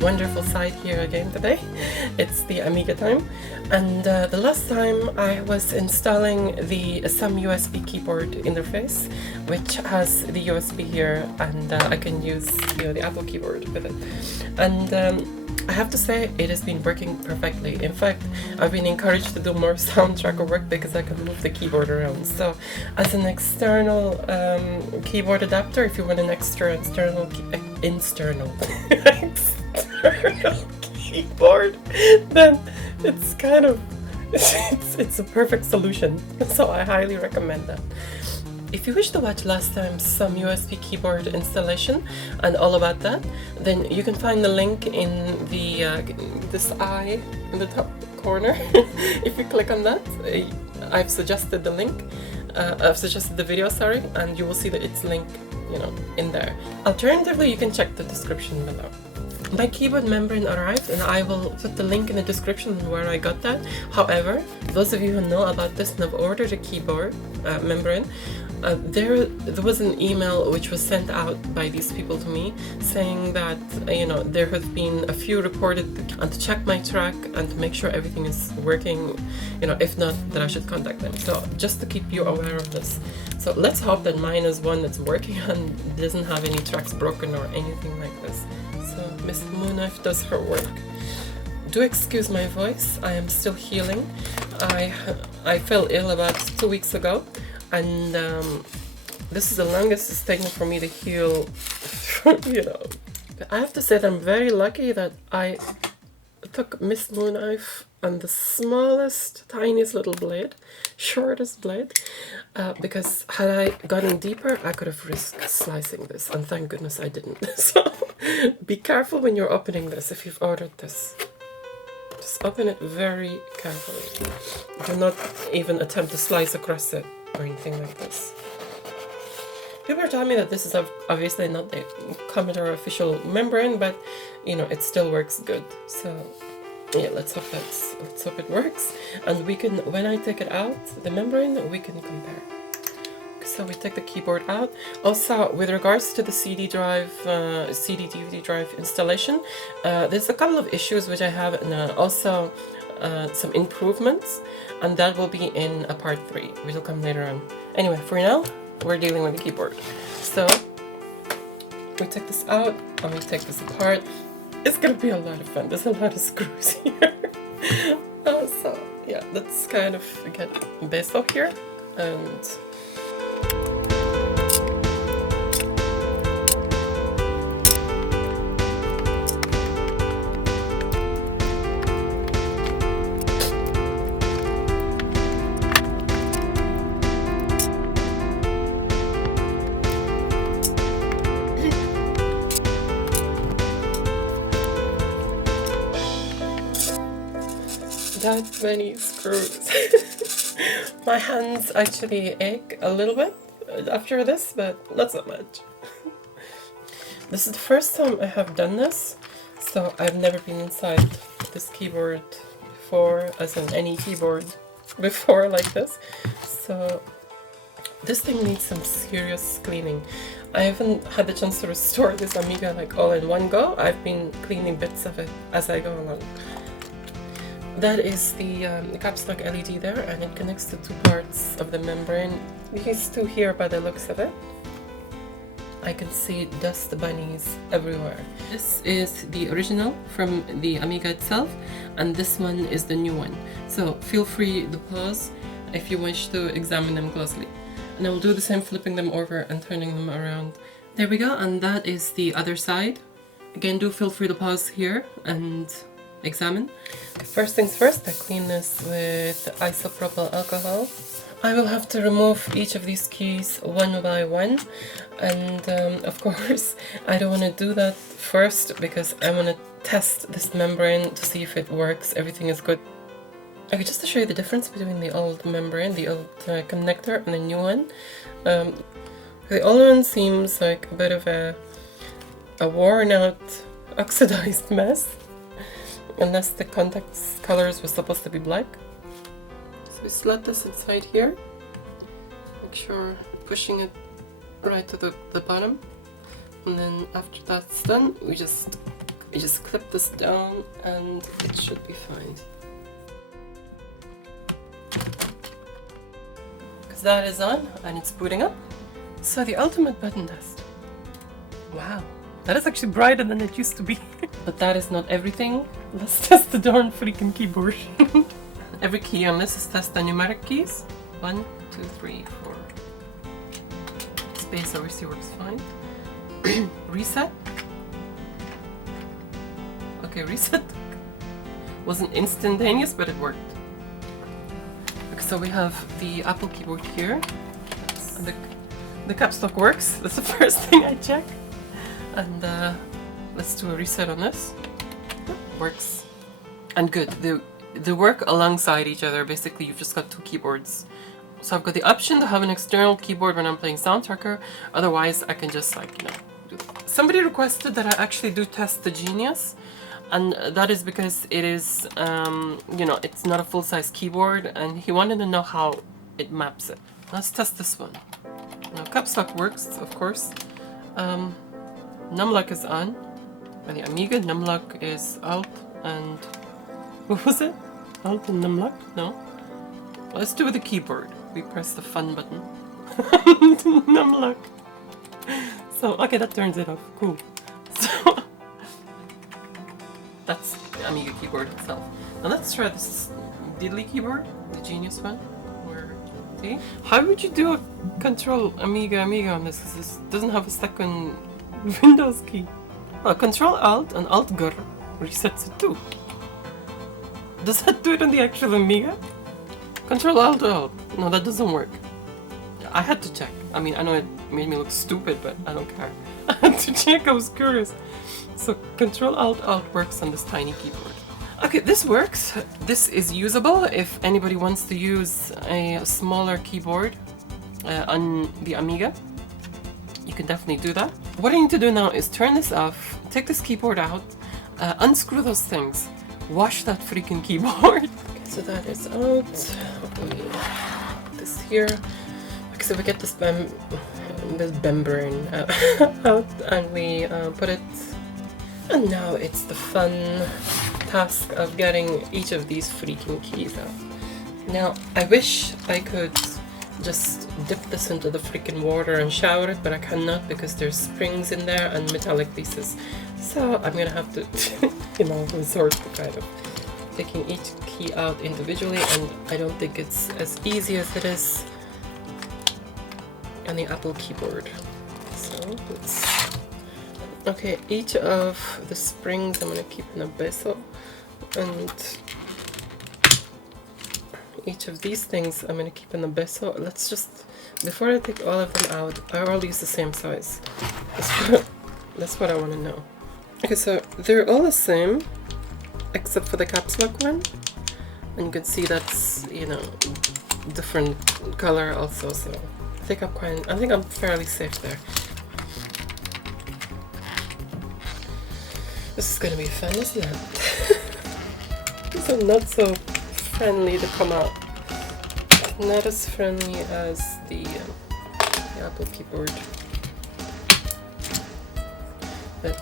wonderful side here again today. It's the Amiga time, and the last time I was installing some USB keyboard interface, which has the USB here, and I can use the Apple keyboard with it. And I have to say it has been working perfectly. In fact, I've been encouraged to do more sound tracker work because I can move the keyboard around. So as an external keyboard adapter, if you want an external keyboard, then it's kind of it's a perfect solution. So I highly recommend that. If you wish to watch last time's some USB keyboard installation and all about that, then you can find the link in the this eye in the top corner. If you click on that, I've suggested the link. I've suggested the video, sorry, and you will see that it's linked, in there. Alternatively, you can check the description below. My keyboard membrane arrived, and I will put the link in the description where I got that. However, those of you who know about this and have ordered a keyboard membrane, there was an email which was sent out by these people to me saying that there have been a few reported, and to check my track and to make sure everything is working, if not, that I should contact them. So just to keep you aware of this. So let's hope that mine is one that's working and doesn't have any tracks broken or anything like this. So Miss Moonknife does her work. Do excuse my voice, I am still healing. I fell ill about 2 weeks ago, and this is the longest it's taken for me to heal. I have to say that I'm very lucky that I took Miss Moonknife on the smallest, tiniest little blade, shortest blade, because had I gotten deeper, I could have risked slicing this, and thank goodness I didn't. So be careful when you're opening this if you've ordered this. Just open it very carefully. Do not even attempt to slice across it or anything like this. People are telling me that this is obviously not the Commodore official membrane, but it still works good. So yeah, let's hope it works, and we can, when I take it out, the membrane, we can compare. So we take the keyboard out. Also, with regards to the CD DVD drive installation, there's a couple of issues which I have, and also some improvements, and that will be in a part 3, which will come later on. Anyway, for now, we're dealing with the keyboard. So we take this out and we take this apart. It's gonna be a lot of fun. There's a lot of screws here. So yeah, let's kind of get base off here, and that many screws. My hands actually ache a little bit after this, but not so much. This is the first time I have done this, so I've never been inside this keyboard before, as in any keyboard before like this. So this thing needs some serious cleaning. I haven't had the chance to restore this Amiga like all in one go. I've been cleaning bits of it as I go along. That is the caps lock LED there, and it connects to 2 parts of the membrane. These 2 here by the looks of it. I can see dust bunnies everywhere. This is the original from the Amiga itself, and this one is the new one. So feel free to pause if you wish to examine them closely. And I will do the same, flipping them over and turning them around. There we go, and that is the other side. Again, do feel free to pause here and examine. First things first, I clean this with isopropyl alcohol. I will have to remove each of these keys one by one, and of course I don't want to do that first because I want to test this membrane to see if it works, everything is good. Okay, just to show you the difference between the old membrane, the old connector, and the new one. The old one seems like a bit of a worn out, oxidized mess. Unless the contact colors were supposed to be black. So we slot this inside here. Make sure pushing it right to the bottom. And then after that's done, we just You just clip this down and it should be fine. Because that is on and it's booting up. So the ultimate button test. Wow, that is actually brighter than it used to be. But that is not everything. Let's test the darn freaking keyboard. Every key on this is test the numeric keys. 1, 2, 3, 4. Space obviously works fine. Reset. Okay, reset wasn't instantaneous, but it worked. Okay, so we have the Apple keyboard here. And the caps lock works. That's the first thing I check. And let's do a reset on this. Works. And good. They work alongside each other. Basically, you've just got two keyboards. So I've got the option to have an external keyboard when I'm playing Sound Tracker. Otherwise, I can just like, you know, do that. Somebody requested that I actually do test the Genius. And that is because it is, you know, it's not a full-size keyboard. And he wanted to know how it maps it. Let's test this one. Now, caps lock works, of course. Numlock is on. On the Amiga, numlock is Alt and... What was it? Alt and numlock? No. Let's do with the keyboard. We press the fun button. Numlock. So, okay, that turns it off. Cool. So, that's the Amiga keyboard itself. Now let's try this diddly keyboard, the Genius one. See? How would you do a Control Amiga on this? Because this doesn't have a second Windows key. Well, Control Alt and Alt Gr resets it too. Does that do it on the actual Amiga? Control Alt Alt. No, that doesn't work. I had to check. I mean, I know it made me look stupid, but I don't care. I had to check, I was curious. So Control Alt Alt works on this tiny keyboard. Okay, this works. This is usable if anybody wants to use a smaller keyboard on the Amiga. You can definitely do that. What I need to do now is turn this off, take this keyboard out, unscrew those things, wash that freaking keyboard. Okay, so that is out. This here. Okay, so we get this membrane out and we put it. And now it's the fun task of getting each of these freaking keys out. Now, I wish I could just dip this into the freaking water and shower it, but I cannot because there's springs in there and metallic pieces. So I'm gonna have to, you know, resort to kind of taking each key out individually, and I don't think it's as easy as it is on the Apple keyboard. So let's... Okay, each of the springs I'm gonna keep in a bezel, and each of these things I'm gonna keep in a bezel. Let's just, before I take all of them out, I all use the same size. That's what I want to know. Okay, so they're all the same, except for the caps lock one, and you can see that's, you know, different color also. So I think I'm fairly safe there. This is gonna be fun, isn't it? These are not so friendly to come out. Not as friendly as the Apple keyboard. But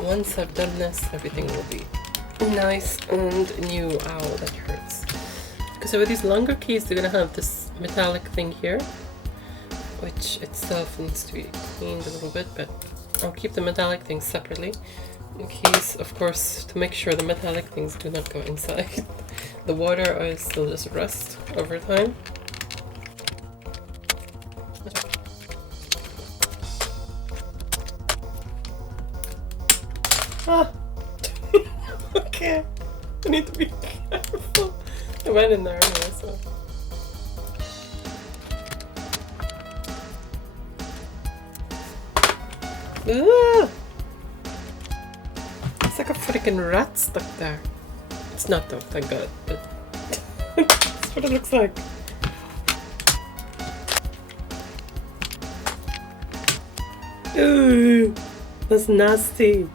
once I've done this, everything will be nice and new. Ow, that hurts. Because with these longer keys, they're gonna have this metallic thing here, which itself needs to be cleaned a little bit, but I'll keep the metallic things separately. In case, of course, to make sure the metallic things do not go inside the water or still just rust over time. Ah! Okay, I need to be careful. I went in there anyway, so... Ah! It's like a freaking rat stuck there. It's not though, thank God, but that's what it looks like. Ooh, that's nasty.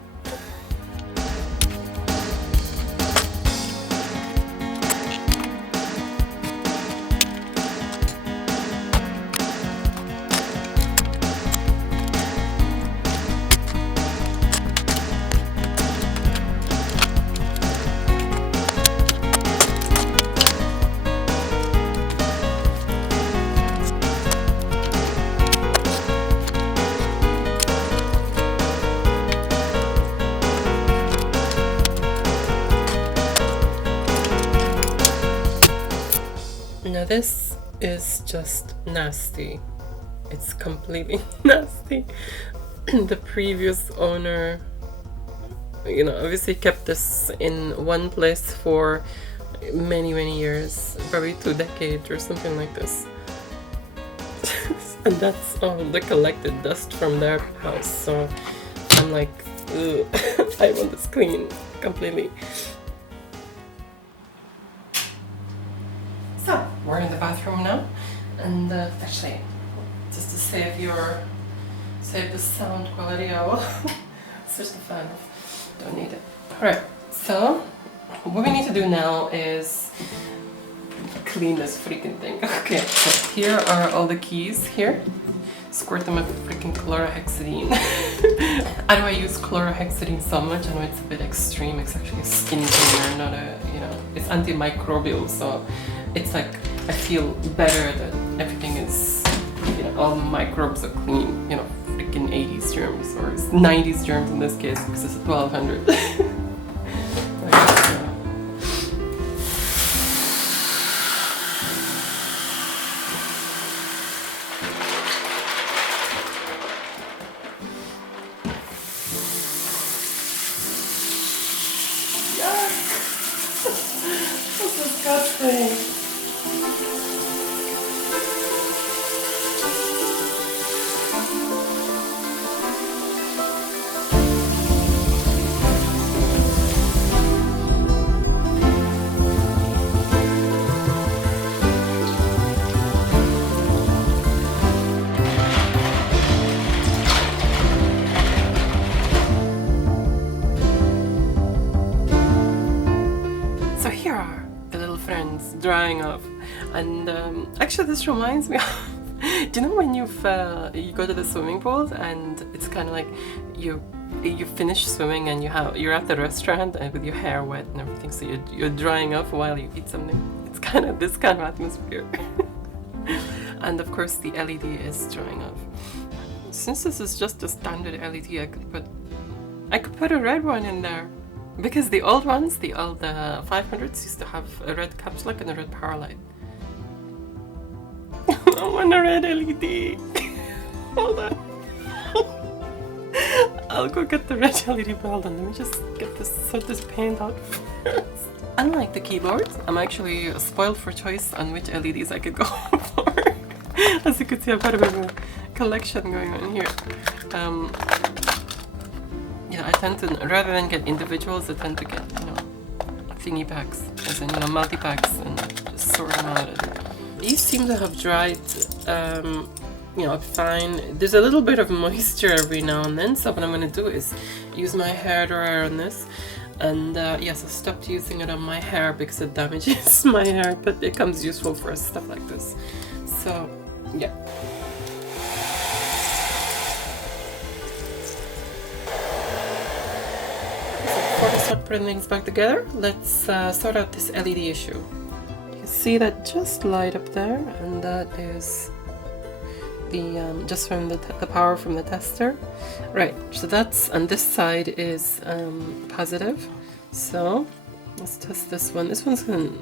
this is just nasty. It's completely nasty. The previous owner, you know, obviously kept this in one place for many years, probably 2 decades or something like this. And that's all the collected dust from their house, so I'm like, ugh, I want this clean completely. So we're in the bathroom now, and actually, just to save the sound quality, I will switch the fan off. Don't need it. Alright, so what we need to do now is clean this freaking thing. Okay, so here are all the keys here. Squirt them with freaking chlorhexidine. I know I use chlorhexidine so much, I know it's a bit extreme. It's actually a skin cleaner, not a, you know, it's antimicrobial, so it's like, I feel better that everything is, you know, all microbes are clean, you know, freaking 80s germs, or 90s germs in this case, because it's a 1200. That's disgusting. So here are the little friends drying off, and actually this reminds me of, do you know when you go to the swimming pool and it's kind of like you finish swimming and you're at the restaurant and with your hair wet and everything, so you're drying off while you eat something. It's kind of this kind of atmosphere. And of course the LED is drying off. Since this is just a standard LED, I could put a red one in there. Because the old ones, the old 500s used to have a red caps lock and a red power light. I want a red LED. Hold on. I'll go get the red LED bulb, and let me just sort this paint out first. Unlike the keyboards, I'm actually spoiled for choice on which LEDs I could go for. As you can see, I've got a bit of a collection going on here. Yeah, I tend to, rather than get individuals, I tend to get, you know, thingy packs, as in, you know, multi-packs, and just sort them out. These seem to have dried, you know, fine. There's a little bit of moisture every now and then, so what I'm going to do is use my hair dryer on this. And yes, I stopped using it on my hair because it damages my hair, but it comes useful for stuff like this. So, yeah. Before we start putting things back together, let's sort out this LED issue. You can see that just light up there, and that is the just from the power from the tester. Right, so that's, on this side is positive. So let's test this one. This one's in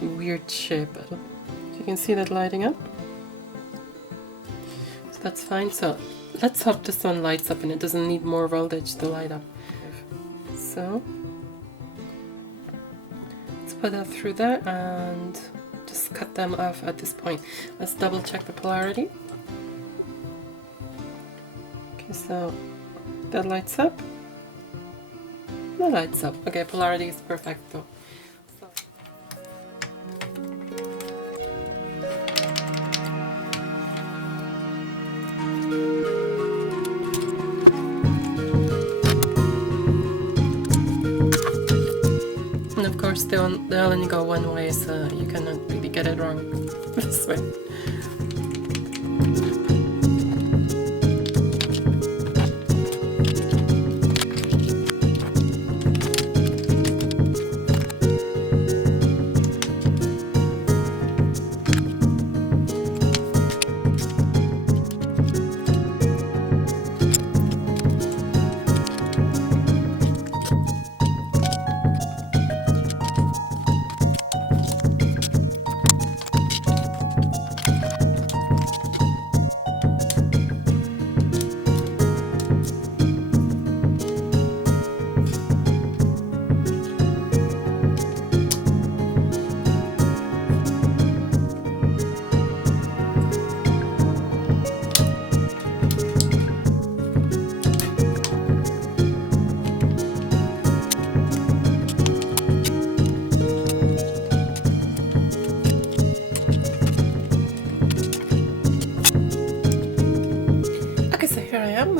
a weird shape. You can see that lighting up. So that's fine. So let's hope this one lights up and it doesn't need more voltage to light up. So let's put that through there and just cut them off at this point. Let's double check the polarity. Okay, so that lights up. That lights up. Okay, polarity is perfecto. And of course they only go one way, so you cannot really get it wrong this way.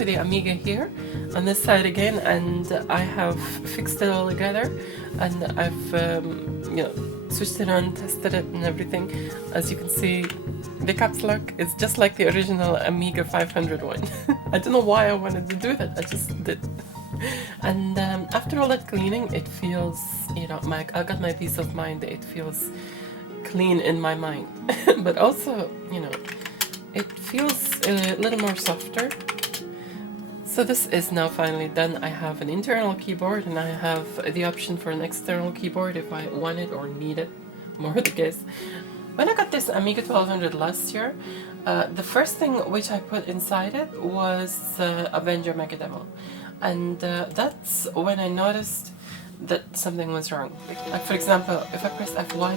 to the Amiga here, on this side again, and I have fixed it all together, and I've you know, switched it on, tested it and everything. As you can see, the caps lock is just like the original Amiga 500 one. I don't know why I wanted to do that, I just did. And after all that cleaning, it feels, you know, I got my peace of mind. It feels clean in my mind. But also, you know, it feels a little more softer. So this is now finally done. I have an internal keyboard and I have the option for an external keyboard if I want it or need it, more the case. When I got this Amiga 1200 last year, the first thing which I put inside it was Avenger Mega Demo. And that's when I noticed that something was wrong. Like, for example, if I press F1,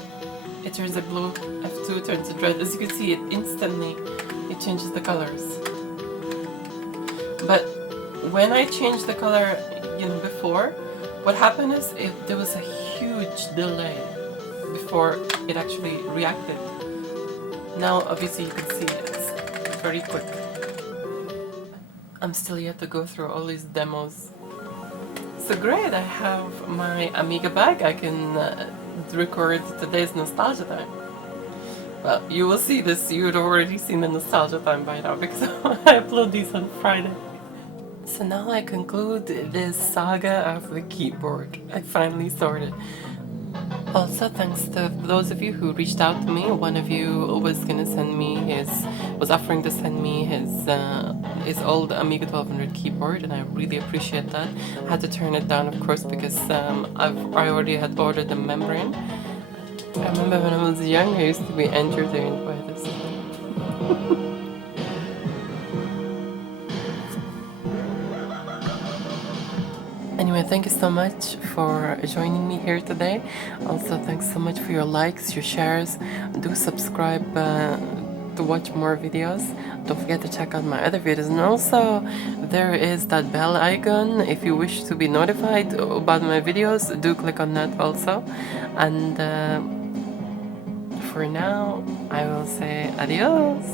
it turns it blue, F2 turns it red. As you can see, it instantly changes the colors. But when I changed the color, you know, before, what happened is there was a huge delay before it actually reacted. Now, obviously, you can see it's very quick. I'm still yet to go through all these demos. So great, I have my Amiga bag. I can record today's nostalgia time. Well, you will see this, you'd already seen the nostalgia time by now because I upload these on Friday. So now I conclude this saga of the keyboard. I finally sorted. Also, thanks to those of you who reached out to me. One of you was offering to send me his old Amiga 1200 keyboard, and I really appreciate that. I had to turn it down, of course, because I already had ordered the membrane. I remember when I was young, I used to be entertained by this. Anyway, thank you so much for joining me here today. Also, thanks so much for your likes, your shares. Do subscribe to watch more videos. Don't forget to check out my other videos. And also, there is that bell icon. If you wish to be notified about my videos, do click on that also. And for now, I will say adios.